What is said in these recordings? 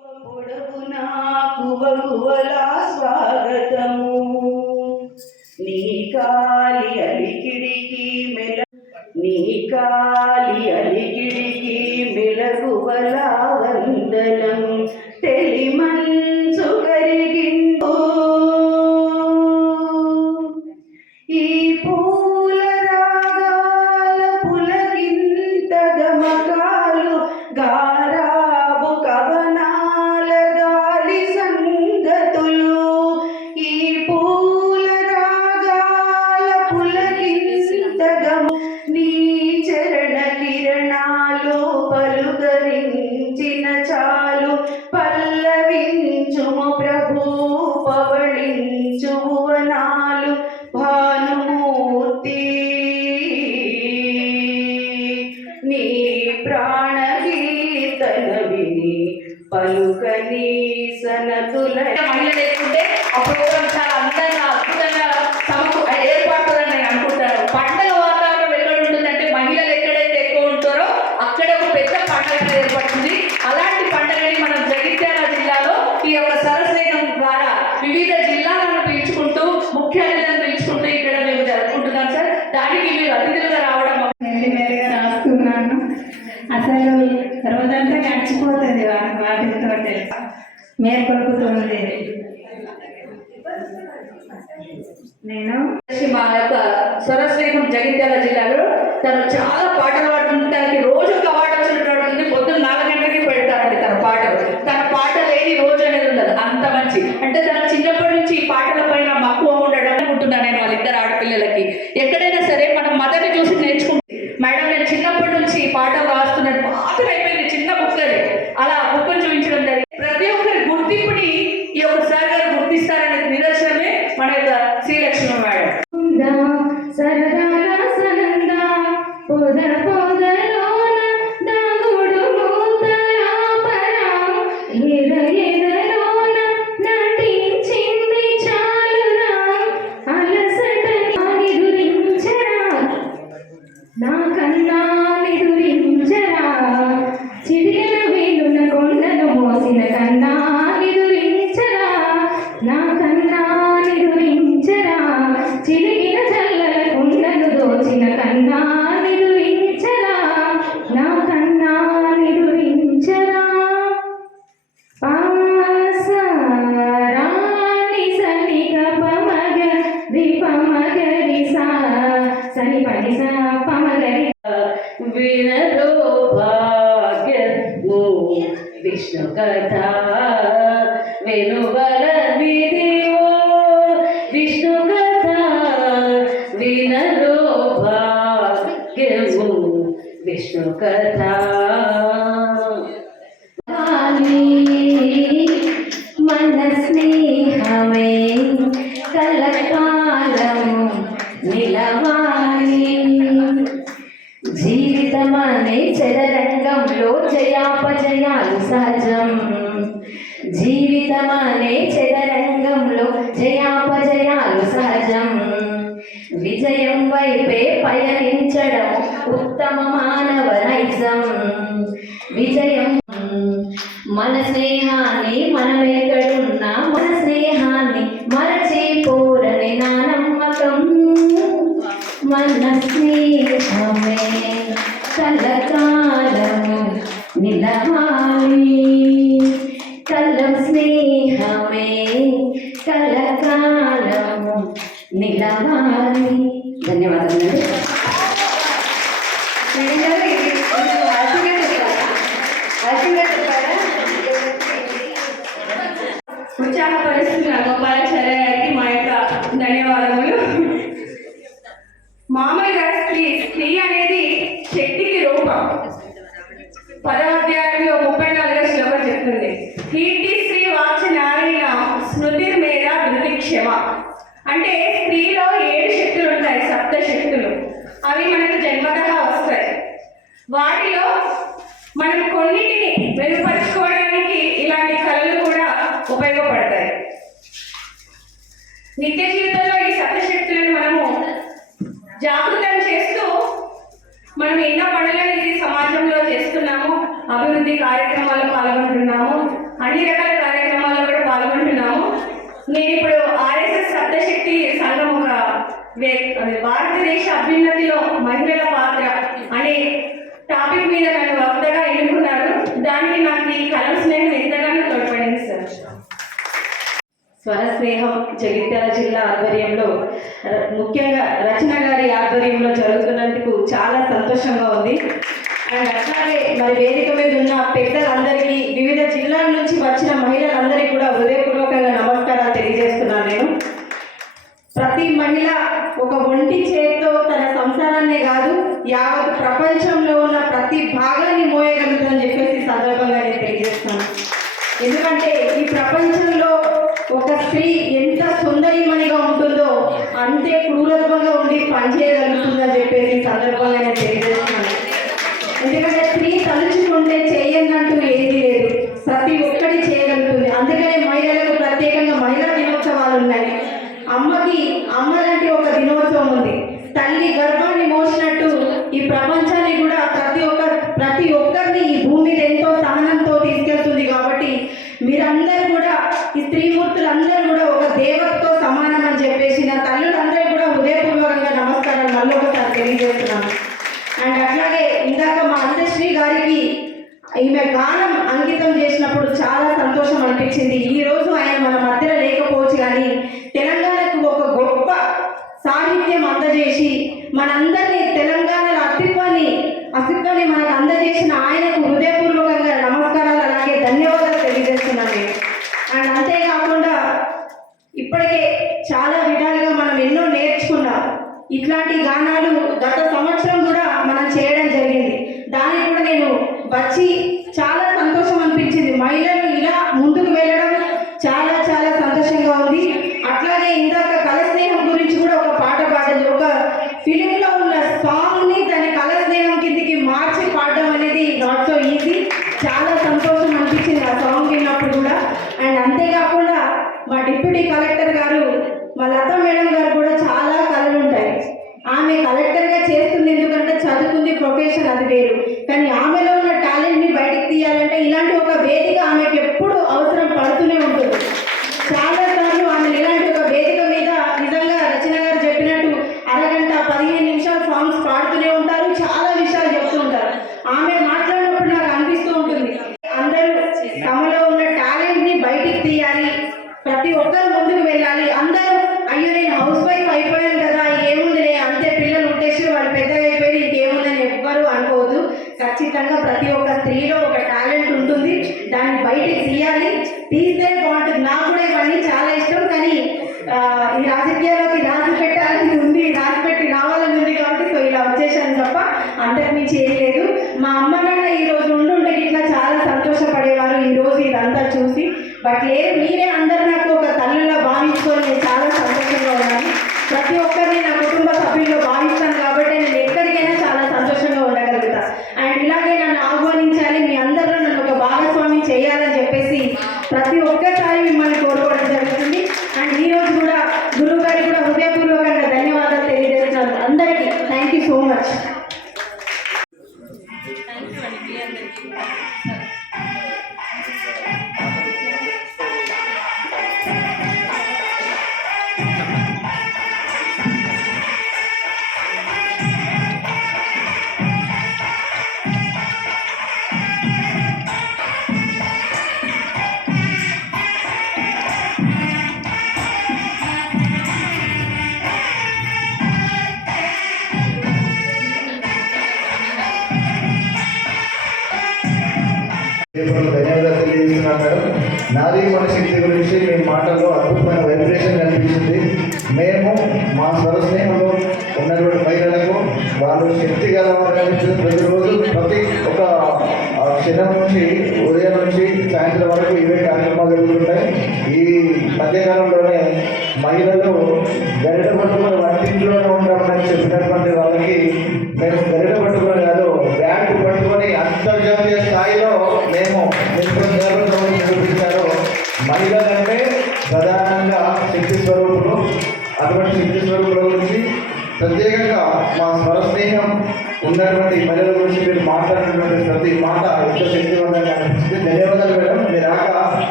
పొడవునా కువకువలా స్వాగతము. నీ కాలి అలికిడికి మెల నీ కాలి అలికిడికి మెలగువలా వందనం. ചൊവ്വനാ అసలు రోజంతా గడిచిపోతుంది వాటితో మేల్కొలుపుతుంది నేను వచ్చి మా యొక్క జగిత్యాల జిల్లాలో తను చాలా పాటలు పాడుతుంటానికి రోజు ఒక అవార్డు వచ్చినటువంటి పొద్దున్న నాలుగు గంటలకి పెడతారండి తన పాటలు. తన పాట లేని రోజు అనేది ఉండదు. అంత మంచి. అంటే తన చిన్నప్పటి నుంచి ఈ పాటల పైన మక్కువ ఉండడం అనుకుంటున్నాను నేను వాళ్ళిద్దరు ఆడపిల్లలకి. ఎక్కడైనా సని పని సా పమగరి వినరో భాగ్యము విష్ణు కథ వెనుబల విధివో విష్ణు కథ వినరో భాగ్యము విష్ణు కథ మన స్నేహమే కలకాలము నిలవాలి జీవితమనే చదరంగంలో జయాపజయాలు సహజం. జీవితమనే చదరంగంలో జయాపజయాలు సహజం. విజయం వైపే పయనించడం ఉత్తమ మానవ నైజం. విజయం మన స్నేహాన్ని మనం ఎక్కడున్నా మన స్నేహాన్ని మరచిపోరని నా నమ్మకం. మన స్నేహమే. కలకాలం నిలవాలి. కలం స్నేహమే కలకాలం నిలవాలి. ధన్యవాదాలు ఉత్సాహపరుస్తున్న గోపాలాచార్య గారికి మా యొక్క ధన్యవాదములు మామూలుగా స్త్రీ స్త్రీ అనేది శక్తికి రూపం పదవాధ్యాయంలో ముప్పై నాలుగో శ్లోకం చెప్తుంది. కీర్తి శ్రీ వాచ నారాయణ స్మృతి మీద ధృతి క్షమ అంటే స్త్రీలో ఏడు శక్తులు ఉంటాయి సప్త శక్తులు. అవి మనకు జన్మతః వస్తాయి. వాటిలో మనం కొన్నిటిని మెరుగుపరుచుకోవడానికి ఇలాంటి కళలు కూడా ఉపయోగపడతాయి. నిత్య జీవితంలో ఈ సప్తశక్తులను మనము జాగృతం చేస్తూ మనం ఎన్నో పనులను అభివృద్ధి కార్యక్రమాల్లో పాల్గొంటున్నాము. అన్ని రకాల కార్యక్రమాల్లో కూడా పాల్గొంటున్నాము. నేను ఇప్పుడు ఆర్ఎస్ఎస్ సప్తశక్తి సంఘం ఒక వే- భారతదేశ అభ్యున్నతిలో మహిళల పాత్ర అనే టాపిక్ మీద నన్ను వక్తగా ఎన్నుకున్నారు. దానికి నాకు ఈ కలం స్నేహం ఎంతగానో తోడ్పడింది సార్. స్వర స్నేహం జగిత్యాల జిల్లా ఆధ్వర్యంలో ముఖ్యంగా రచన గారి ఆధ్వర్యంలో జరుగుతున్నందుకు చాలా సంతోషంగా ఉంది. అండ్ అట్లాగే మరి వేదిక మీద ఉన్న పెద్దలందరికీ వివిధ జిల్లాల నుంచి వచ్చిన మహిళలందరికీ కూడా హృదయపూర్వకంగా నమస్కారాలు తెలియజేస్తున్నాను నేను. ప్రతి మహిళ ఒక ఒంటి చేతితో తన సంసారాన్నే కాదు యావత్ ప్రపంచంలో ఉన్న ప్రతి భాగాన్ని మోయగలుగుతుందని చెప్పేసి సందర్భంగా నేను తెలియజేస్తున్నాను. ఎందుకంటే ఈ ప్రపంచంలో ఒక స్త్రీ ఎంత సుందరిమణిగా ఉంటుందో అంతే క్రూరత్వంగా ఉండి పనిచేయగలుగుతుందని ఎందుకంటే స్త్రీ తలుచుకుంటే చేయనంటూ ఏది లేదు. ప్రతి ఒక్కటి చేయగలుగుతుంది. అందుకనే మహిళలకు ప్రత్యేకంగా మహిళా దినోత్సవాలు ఉన్నాయి. అమ్మకి అమ్మ లాంటి ఒక దినోత్సవం ఉంది. తల్లి గర్భాన్ని మోసినట్టు ఈ ప్రపంచాన్ని కూడా ప్రతి ఒక్క ప్రతి ఒక్కరిని ఈ భూమి మీద ఎంతో సహనంతో తీసుకెళ్తుంది కాబట్టి మీరందరూ కూడా ఈ స్త్రీమూర్తులందరూ కూడా ఒక దేవతతో సమానం అని చెప్పేసి నా తల్లులందరూ కూడా హృదయపూర్వకంగా నమస్కారాలు మళ్ళీ ఒకసారి తెలియజేస్తున్నాను అండ్ అట్లాగే ఇందాక మా అందశ్రీ గారికి ఈమె గానం అంకితం చేసినప్పుడు చాలా సంతోషం అనిపించింది. ఈ రోజు ఆయన మన మధ్యలో లేకపోవచ్చు కానీ తెలంగాణకు ఒక గొప్ప సాహిత్యం అందజేసి మనందరినీ తెలంగాణలో అస్తిత్వాన్ని అస్తిత్వాన్ని మనకు అందజేసిన ఆయనకు హృదయపూర్వకంగా నమస్కారాలు అలాగే ధన్యవాదాలు తెలియజేస్తున్నాను నేను అండ్ అంతేకాకుండా ఇప్పటికే చాలా విధాలుగా మనం ఎన్నో నేర్చుకున్నాం ఇట్లాంటి గానాలు గత సంవత్సరం కూడా మనం చేయడం జరిగింది దానికి కూడా నేను వచ్చి చాలా సంతోషం అనిపించింది. మహిళలు చేయాలంటే ఇలాంటి ఒక వేదిక ఆమెకు ఎప్పుడు అవసరం పడదు ఉంటుంది చాలా సార్లు ఆమె ఇలాంటి ఒక వేదిక మీద నిజంగా రచన గారు చెప్పినట్టు అరగంట పదిహేను నిమిషాలు సాంగ్స్ పాడుతూనే ఉంటారు చాలా విషయాలు చెప్తూ ఉంటారు ఆమె మాట్లాడినప్పుడు నాకు అనిపిస్తూ ఉంటుంది అందరూ తమలో ఉన్న టాలెంట్ని బయటికి తీయాలి ప్రతి ఒక్కరు ముందుకు వెళ్ళాలి అందరూ అయ్యో నేను హౌస్ వైఫ్ అయిపోయాను కదా ఏముందిలే అంతే పిల్లలు ఉంటేసి వాళ్ళు పెద్దగా అయిపోయి ఇంకేముందని ఎవ్వరు అనుకోవద్దు ఖచ్చితంగా ప్రతి ఒక్క స్త్రీలో ఒక టాలెంట్ ఉంటుంది దాన్ని బయటికి తీయాలి. తీస్తే బాగుంటుంది నాకు కూడా ఇవన్నీ చాలా ఇష్టం. కానీ ఈ రాజకీయాల్లోకి రాజు పెట్టాలని ఉంది రాజు పెట్టి రావాలని ఉంది కాబట్టి సో ఇలా వచ్చేసాను తప్ప అంతకు చేయలేదు మా అమ్మ నాన్న ఈ రోజు ఉండుంటే ఇట్లా చాలా సంతోషపడేవారు. ఈ రోజు ఇదంతా చూసి బట్ లేదు మీరే అందరు నాకు ఒక తల్లిలా భావించుకొని నేను చాలా సంతోషంగా ఉన్నాను. ప్రతి ఒక్కరిని నా కుటుంబ సభ్యుల్లో భావిస్తాను ప్రతి ఒక్కసారి మిమ్మల్ని కోరుకోవడం జరుగుతుంది నారీ మన శక్తి గురించి మీ మాటల్లో అద్భుతమైన వైబ్రేషన్ కనిపించింది మేము మా స్వర ఉన్నటువంటి మహిళలకు వాళ్ళు శక్తి గలవారు కనిపిస్తుంది. ప్రతిరోజు ప్రతి ఒక క్షణం నుంచి ఉదయం నుంచి సాయంత్రం వరకు ఇవే కార్యక్రమాలు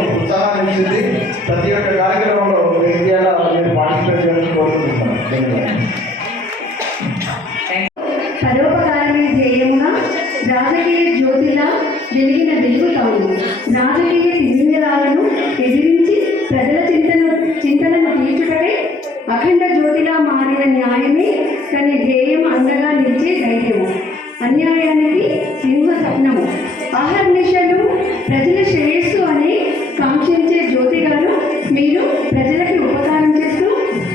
ఎంతో ఉత్సాహాన్ని ఇచ్చింది ప్రతి ఒక్క కార్యక్రమంలో మీరు పార్టిసిపేట్ చేయాలని కోరుకుంటున్నాను. మీరు ప్రజలకి ఉపకారం చేస్తూ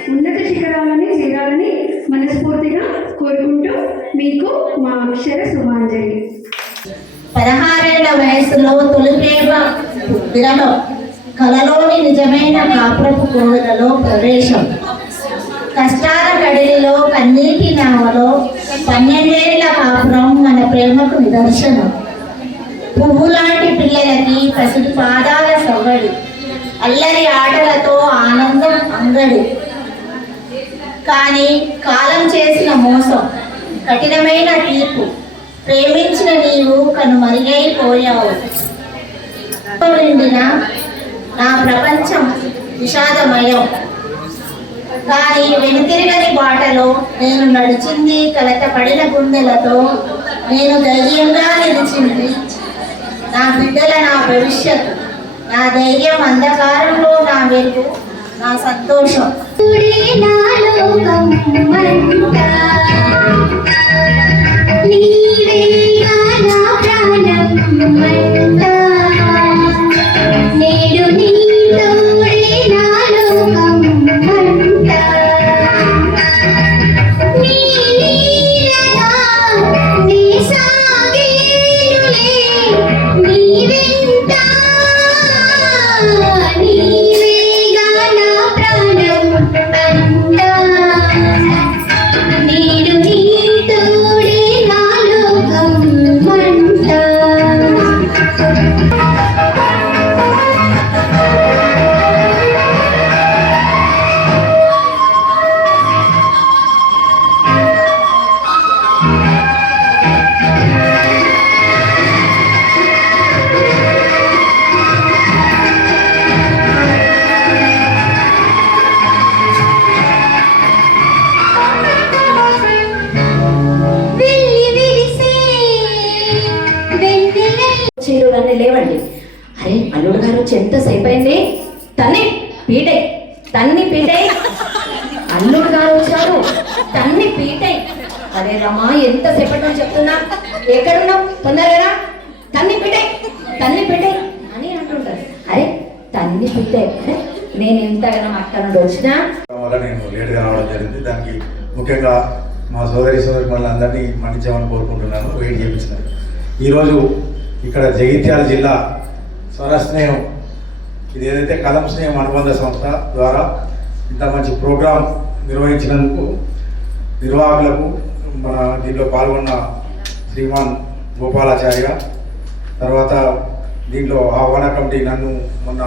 ఉన్నత శిఖరాలని చేరాలని మనస్ఫూర్తిగా కోరుకుంటూ మీకు మా అక్షర శుభాంజలి. పదహారేళ్ళ వయసులో తొలి ప్రేమ విరహం కలలోని నిజమైన కాపురపు కోవెలలో ప్రవేశం. కష్టాల కడిలిలో కన్నీటి నావలో పన్నెండేళ్ళ కాపురం మన ప్రేమకు నిదర్శనం. పువ్వులాంటి పిల్లలకి పసిడి పాదాల సవ్వడి. అల్లరి ఆటలతో ఆనందం అందడు కానీ కాలం చేసిన మోసం కఠినమైన తీర్పు. ప్రేమించిన నీవు కనుమరుగైపోయావు నిండిన నా ప్రపంచం విషాదమయం. కానీ వెనుతిరగని బాటలో నేను నడిచింది కలతపడిన గుండెలతో నేను ధైర్యంగా నిలిచింది. నా బిడ్డల నా భవిష్యత్తు. నా ధైర్యం అంధకారంలో నా వెలుగు నా సంతోషం. నీవే నా ప్రాణం లేట్గా రావడం జరిగింది. దానికి ముఖ్యంగా మా సోదరి సోదరి మనందరినీ మన్నించామని కోరుకుంటున్నాను. వెయిట్ చేయించినారు ఈరోజు ఇక్కడ జగిత్యాల జిల్లా స్వరస్నేహం ఇది ఏదైతే కలం స్నేహం అనుబంధ సంస్థ ద్వారా ఇంత మంచి ప్రోగ్రాం నిర్వహించినందుకు నిర్వాహకులకు మన దీంట్లో పాల్గొన్న శ్రీమాన్ గోపాలాచార్య తర్వాత దీంట్లో ఆహ్వాన కమిటీ నన్ను మొన్న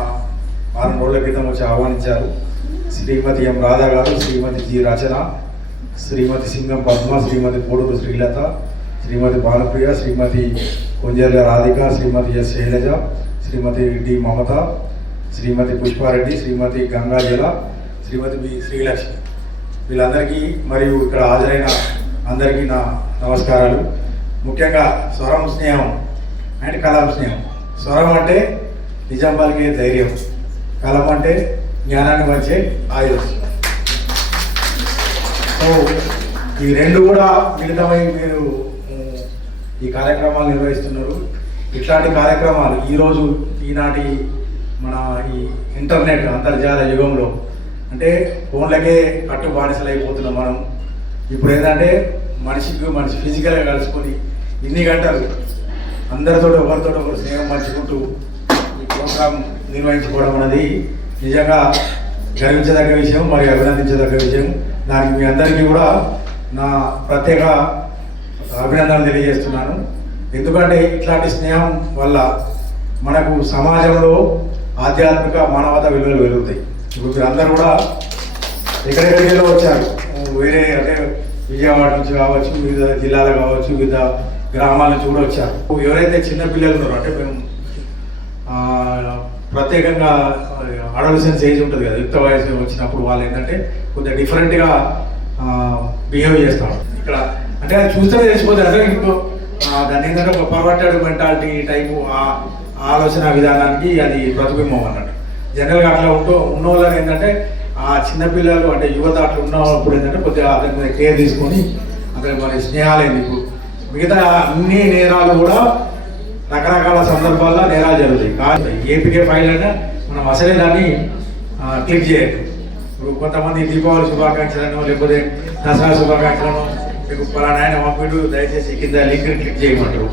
వారం రోజుల క్రితం వచ్చి ఆహ్వానించారు. Shrimati M Radha garu Shrimati G Rachana Shrimati Singam Padma Shrimati Koduru Srilatha Shrimati Bhanupriya Shrimati Konjarla Radhika Shrimati S Sailaja Shrimati D Mamata Shrimati Pushpa Reddy Shrimati Gangajala Shrimati B Srilakshmi. వీళ్ళందరికీ మరియు ఇక్కడ హాజరైన అందరికీ నా నమస్కారాలు. ముఖ్యంగా స్వరం స్నేహం అండ్ కలం స్నేహం. స్వరం అంటే నిజం పలికే ధైర్యం. కలం అంటే జ్ఞానాన్ని పంచే ఆయుష్ సో ఈ రెండు కూడా మిళితమై మీరు ఈ కార్యక్రమాలు నిర్వహిస్తున్నారు. ఇట్లాంటి కార్యక్రమాలు ఈరోజు ఈనాటి మన ఈ ఇంటర్నెట్ అంతర్జాల యుగంలో అంటే ఫోన్లకే కట్టు బానిసలు అయిపోతున్నాం మనం. ఇప్పుడు ఏంటంటే మనిషికి మనిషి ఫిజికల్గా కలుసుకొని ఇన్ని గంటలు అందరితో ఒకరితో ఒకరు స్నేహం పంచుకుంటూ ఈ ప్రోగ్రాం నిర్వహించుకోవడం అనేది నిజంగా గర్వించదగ్గ విషయం మరియు అభినందించదగ్గ విషయం. దానికి మీ అందరికీ కూడా నా ప్రత్యేక అభినందనలు తెలియజేస్తున్నాను. ఎందుకంటే ఇట్లాంటి స్నేహం వల్ల మనకు సమాజంలో ఆధ్యాత్మిక మానవత విలువలు పెరుగుతాయి. ఇప్పుడు మీరు అందరూ కూడా ఎక్కడెక్కడికో వచ్చారు? వేరే అంటే విజయవాడ నుంచి కావచ్చు వివిధ జిల్లాలు కావచ్చు వివిధ గ్రామాల నుంచి కూడా వచ్చారు. ఎవరైతే చిన్న పిల్లలు ఉన్నారో అంటే మేము ప్రత్యేకంగా అడల్సెన్స్ ఏజ్ ఉంటుంది కదా యుక్త వయసు వచ్చినప్పుడు వాళ్ళు ఏంటంటే కొద్దిగా డిఫరెంట్గా బిహేవ్ చేస్తాం ఇక్కడ అంటే అది చూస్తే తెలిసిపోతుంది. అదే ఇప్పుడు దాన్ని ఏంటంటే ఒక పర్వర్టెడ్ మెంటాలిటీ టైపు ఆ ఆలోచన విధానానికి అది ప్రతిబింబం అన్నట్టు. జనరల్గా అట్లా ఉంటూ ఉన్న వాళ్ళని ఏంటంటే ఆ చిన్నపిల్లలు అంటే యువత అట్లా ఉన్నప్పుడు ఏంటంటే కొద్దిగా అతని మీద కేర్ తీసుకొని అతని మరి స్నేహాలేంది ఇప్పుడు. మిగతా అన్ని నేరాలు కూడా రకరకాల సందర్భాల్లో నేరాలు జరుగుతాయి. కానీ ఏపీకే ఫైల్ అయినా మనం అసలే దాన్ని క్లిక్ చేయట్టు ఇప్పుడు కొంతమంది దీపావళి శుభాకాంక్షలను లేకపోతే దసరా శుభాకాంక్షలను మీకు పలానా ఆయన పంపిడు దయచేసి కింద లింక్ క్లిక్ చేయమంటారు.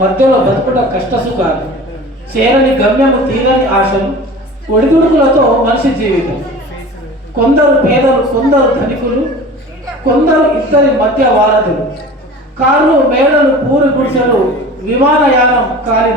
మధ్యలో బతుకుట కష్ట సుఖాలు చేరని గమ్యము తీరని ఆశలు ఒడిదుడుకులతో మనిషి జీవితం. కొందరు పేదలు కొందరు ధనికులు కొందరు ఇద్దరి మధ్య వారధులు. కార్లు మేడలు పూరి గుడిసెలు విమానయానం కాలి